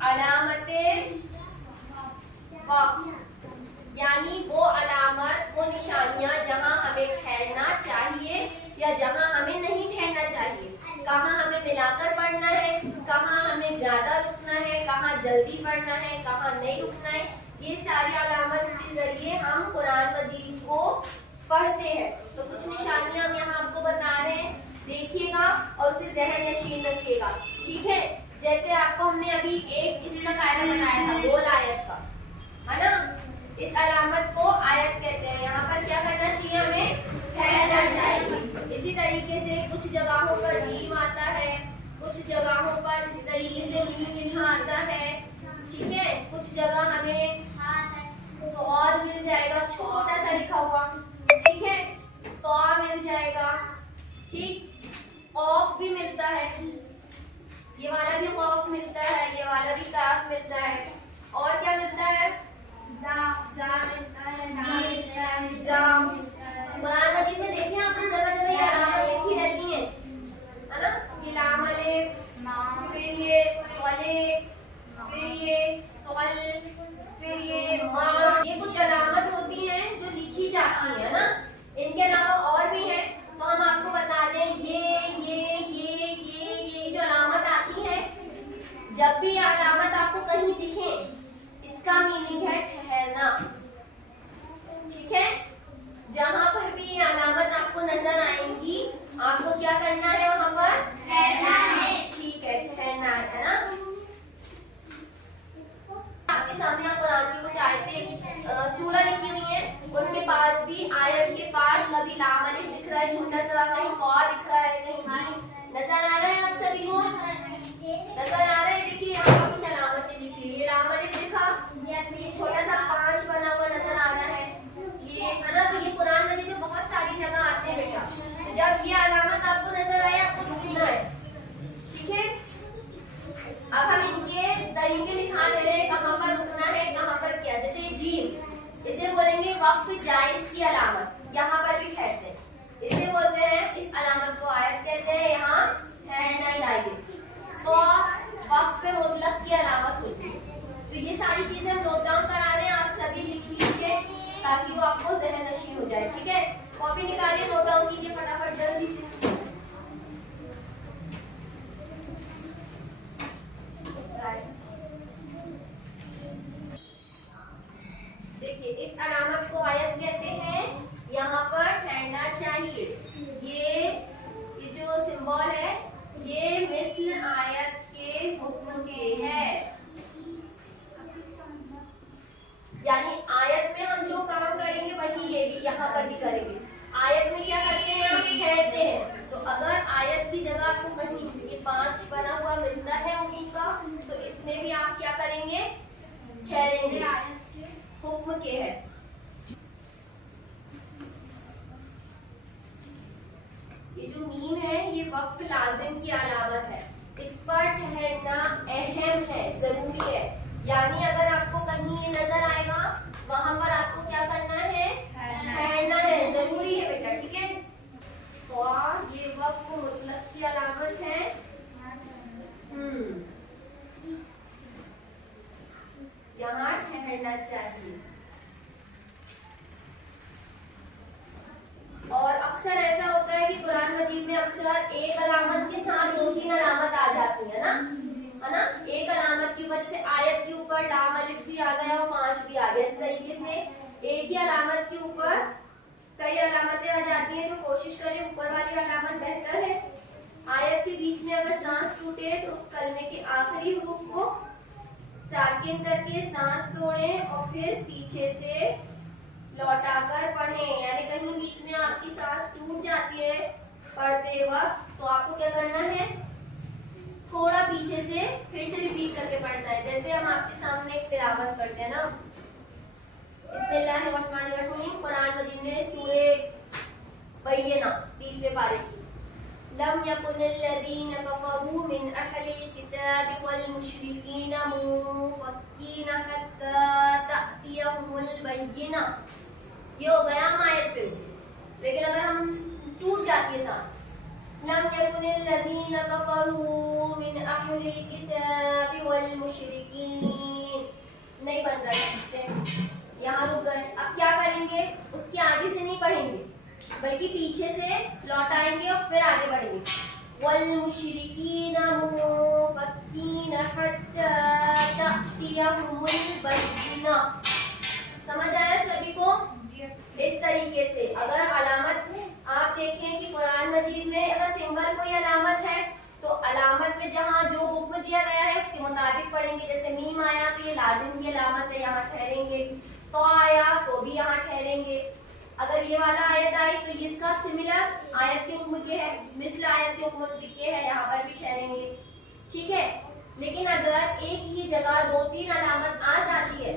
अलामते वक्त, यानी वो अलामत, वो निशानियां जहां हमें ठहरना चाहिए या जहां हमें नहीं ठहरना चाहिए, कहाँ हमें मिलाकर पढ़ना है, कहाँ हमें ज्यादा रुकना है, कहाँ जल्दी पढ़ना है, कहाँ नहीं रुकना है, ये सारी अलामत के जरिए हम कुरान मजीद को पढ़ते हैं। तो कुछ निशानियां हम यहाँ आपको बता रहे हैं, देखिएगा और उसे जहन नशीन रखिएगा, ठीक है। जैसे आपको हमने अभी एक इसका कायदा बताया था, गोल आयत का, है ना। इस अलामत को आयत कहते हैं। यहाँ पर क्या करना चाहिए, हमें ठहरना चाहिए। इसी तरीके से कुछ जगहों पर जीम आता है, कुछ जगहों पर इस तरीके से मीम लिखा आता है, ठीक है। कुछ जगह हमें सॉद मिल जाएगा, छोटा सा लिखा हुआ, ठीक है। तो मिल जाएगा, ठीक। ऑफ भी मिलता है, ये वाला भी खौफ मिलता है, ये वाला भी काफ मिलता है। और क्या मिलता है, जा मिलता है, ना मिलता है, जाम। कुरान मजीद में देखें आपने जगह जगह ये अलामत लिखी रहती है ना, ये लाम अलिफ, फिर ये सले, फिर ये सल, फिर ये मा, ये कुछ अलामत होती हैं जो लिखी जाती है ना। इनके अलावा और भी है, तो हम आपको बता दें, ये जो अलामत आती है, जब भी अलामत आपको कहीं दिखे, इसका मीनिंग है ठहरना, ठीक है। जहां पर भी ये अलामत आपको नजर आएंगी, आपको क्या करना है, वहां पर ठहरना है, ठीक है, ठहरना है ना। आपके सामने आप कुरान की कुछ आयतें सूरह लिखी हुई है, उनके पास भी आयत के पास कभी लाम अलिफ दिख रहा है छोटा सा, कहीं कौ दिख रहा है, कहीं जी, नजर आ रहा है आप सभी को, नजर आ रहा है। देखिए यहाँ पर कुछ अलामतें लिखी हुई है, लाम अलिफ दिखा, ये छोटा सा 5 बना हुआ नजर आ रहा है, ये है ना। तो ये कुरान मजीद में बहुत सारी जगह आते हैं बेटा। तो जब ये अलामत आपको नजर आए, आपको रुकना है, ठीक है। अब हम इनके तरीके लिखा दे रहे हैं, कहाँ पर रुकना है, कहाँ पर क्या। जैसे जीम, इसे बोलेंगे वक्फ जायज की अलामत, यहाँ पर भी ठहरते हैं, इसे बोलते हैं, इस अलामत को आयत कहते हैं, यहाँ ठहरना चाहिए। तो वक्फ पे मुतलक की अलामत होती है। तो ये सारी चीजें हम नोट डाउन करा रहे हैं, आप सभी लिख लीजिए ताकि वो आपको जहन नशीन हो जाए, ठीक है। कॉपी निकालिए, नोट डाउन कीजिए फटाफट जल्दी से। देखिए इस अलामत को आयत कहते हैं, यहाँ पर ठहरना चाहिए। ये जो सिंबल है, ये मिस्ल आयत के हुक्म के है, यानी आयत में हम जो काम करेंगे वही ये भी यहाँ पर भी करेंगे। आयत में क्या करते हैं, हम ठहरते हैं। तो अगर आयत की जगह आपको कहीं ये 5 बना हुआ मिलता है उर्दू का, तो इसमें भी आप क्या करेंगे, ठहरेंगे, आयत के हुक्म के है। ये जो मीम है, ये वक्फ लाजिम की अलामत है, इस पर ठहरना अहम है, जरूरी है। यानी अगर आपको कहीं ये नजर आएगा, वहां पर आपको क्या करना है, ठहरना है, जरूरी है बेटा, ठीक है। तो ये वक्फ मुतलक की अलामत है, यहाँ ठहरना चाहिए। और अक्सर ऐसा होता है कि कुरान मजीद में अक्सर एक अलामत के साथ 2-3 अलामत आ जाती है ना, है ना। एक अलामत की वजह से आयत के ऊपर लाम अलिफ भी आ गया और 5 भी आ गया। इस तरीके से एक ही अलामत के ऊपर कई अलामतें आ जाती हैं, तो कोशिश करें ऊपर वाली अलामत बेहतर है। आयत के बीच में अगर सांस टूटे तो उस कलमे के आखिरी हुरूफ को साकिन करके सांस तोड़ें और फिर पीछे से लौटाकर पढ़ें। यानी कहीं बीच में आपकी सांस टूट जाती है पढ़ते वक्त, तो आपको क्या करना है, थोड़ा पीछे से फिर से रिपीट करके पढ़ना है। जैसे हम आपके सामने एक तिलावत करते हैं ना, बिस्मिल्लाहिर्रहमानिर्रहीम, कुरान मजीद में सूरे बय्यना 30वें पारे की, लम यकुनिल्लज़ीन कफ़रू मिन अहलिल किताबि वल मुश्रिकीन मुफ़क्कीन हत्ता तअतियहुमुल बय्यिना। ये हो गया हम आयत पे, लेकिन अगर हम टूट जाती है सांस, लम यकुनिल्लज़ीन कफ़रू मिन अहलिल किताबि वल मुश्रिकीन मुशरिकीन नहीं बन रहा है, यहाँ रुक गए। अब क्या करेंगे, उसके आगे से नहीं पढ़ेंगे बल्कि पीछे से लौट आएंगे और फिर आगे बढ़ेंगे। वल मुशरिकीन मुफक्कीन हत्ता तअतियहुमुल बय्यिना। समझ आया सभी को? इस तरीके से अगर अलामत आप देखें कि कुरान मजीद में अगर सिंगल कोई अलामत है तो अलामत में जहाँ जो हुक्म दिया गया है उसके मुताबिक पढ़ेंगे। जैसे मीम आया तो ये लाजिम की अलामत है, यहाँ ठहरेंगे। तो आया तो भी यहाँ ठहरेंगे। अगर ये वाला आयत आई तो इसका सिमिलर आयत के हुक्म के है, मिसल आयत के हुक्म के है, यहाँ पर भी ठहरेंगे। ठीक है, लेकिन अगर एक ही जगह 2-3 अलामत आ जाती है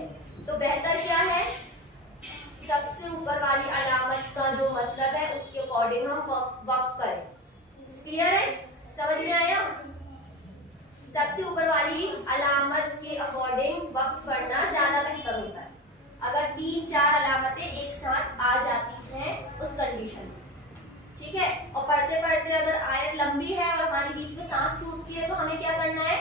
तो बेहतर क्या है, सबसे ऊपर वाली अलामत का जो मतलब है उसके अकॉर्डिंग हम वक्फ करें। क्लियर है? समझ में आया? सबसे ऊपर वाली अलामत के अकॉर्डिंग वक्फ करना ज्यादा बेहतर होता है अगर 3-4 अलामतें एक साथ आ जाती हैं उस कंडीशन में। ठीक है, और पढ़ते पढ़ते अगर आयत लंबी है और हमारी बीच में सांस टूटती है तो हमें क्या करना है,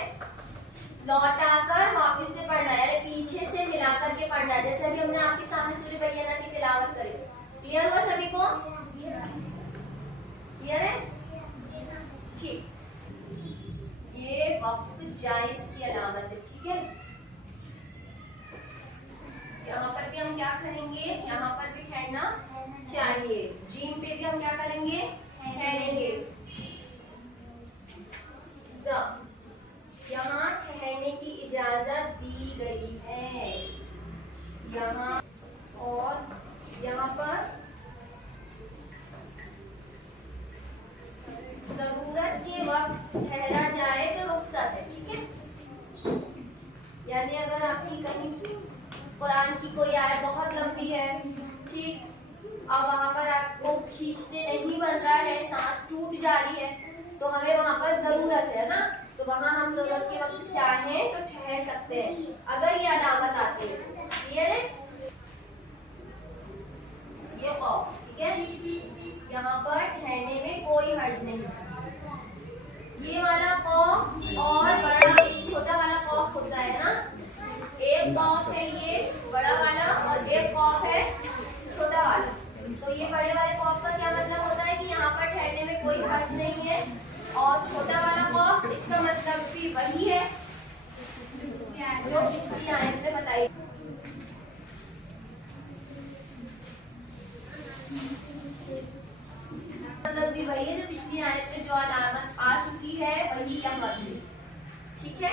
लौटाकर वापस से पढ़ना है, पीछे से मिलाकर के पढ़ना है। जैसे अभी हमने आपके सामने सूरह बय्यना की तिलावत करी। क्लियर हुआ सभी को? क्लियर है? ठीक, ये वक्फ जायज की अलामत है। ठीक है, यहाँ पर भी हम क्या करेंगे, यहाँ पर भी ठहरना चाहिए। जीम पे भी हम क्या करेंगे, ठहरेंगे। यहाँ ठहरने की इजाजत दी गई है, यहाँ और यहाँ पर जरूरत के वक्त ठहरा जाए तो रुखसत है। ठीक है, यानी अगर आपकी कहीं कुरान की कोई आयत बहुत लंबी है, ठीक, और वहां पर आपको खींचते नहीं बन रहा है, सांस टूट जा रही है, तो हमें वहां पर जरूरत है ना, तो वहां हम जरूरत के वक्त चाहें तो ठहर सकते हैं अगर ये अलामत आती है। क्लियर है? ये खौफ, ठीक है, यहाँ पर ठहरने में कोई हर्ज नहीं। ये वाला खौफ और बड़ा एक छोटा वाला खौफ होता है ना, एक खौफ है ये बड़ा वाला और एक खौफ है छोटा वाला। तो ये बड़े वाले खौफ का क्या मतलब होता है कि यहाँ पर ठहरने में कोई हर्ज नहीं है, और छोटा वाला खौफ इसका मतलब भी वही है जो पिछली आयत में बताई। मतलब भी वही है जो पिछली आयत में जो अलामत आ चुकी है वही यहाँ पर। ठीक है।